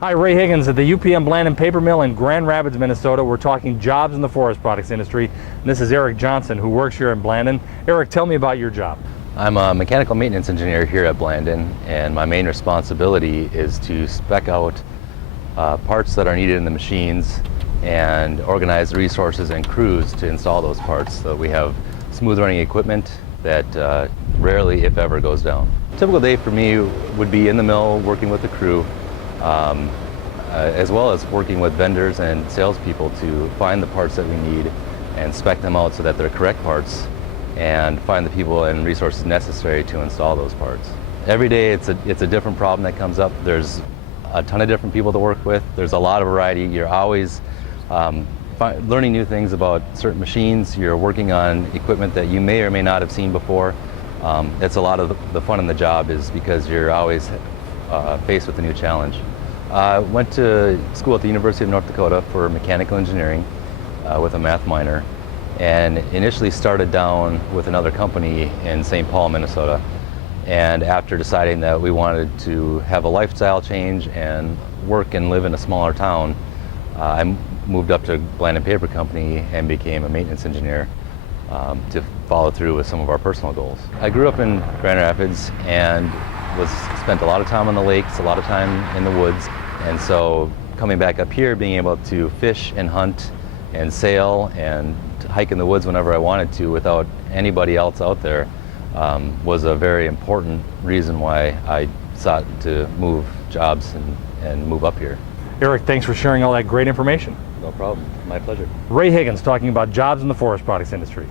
Hi, Ray Higgins at the UPM Blandin paper mill in Grand Rapids, Minnesota. We're talking jobs in the forest products industry. And this is Erik Johnson, who works here in Blandin. Erik, tell me about your job. I'm a mechanical maintenance engineer here at Blandin, and my main responsibility is to spec out parts that are needed in the machines and organize the resources and crews to install those parts so that we have smooth running equipment that rarely, if ever, goes down. A typical day for me would be in the mill working with the crew, as well as working with vendors and salespeople to find the parts that we need and spec them out so that they're correct parts and find the people and resources necessary to install those parts. Every day it's a different problem that comes up. There's a ton of different people to work with. There's a lot of variety. You're always learning new things about certain machines. You're working on equipment that you may or may not have seen before. It's a lot of the fun in the job is because you're always faced with a new challenge. I went to school at the University of North Dakota for mechanical engineering with a math minor, and initially started down with another company in St. Paul, Minnesota. And after deciding that we wanted to have a lifestyle change and work and live in a smaller town, I moved up to Blandin Paper Company and became a maintenance engineer to follow through with some of our personal goals. I grew up in Grand Rapids and spent a lot of time on the lakes, a lot of time in the woods, and so coming back up here, being able to fish and hunt and sail and hike in the woods whenever I wanted to without anybody else out there was a very important reason why I sought to move jobs and move up here. Erik, thanks for sharing all that great information. No problem. My pleasure. Ray Higgins talking about jobs in the forest products industry.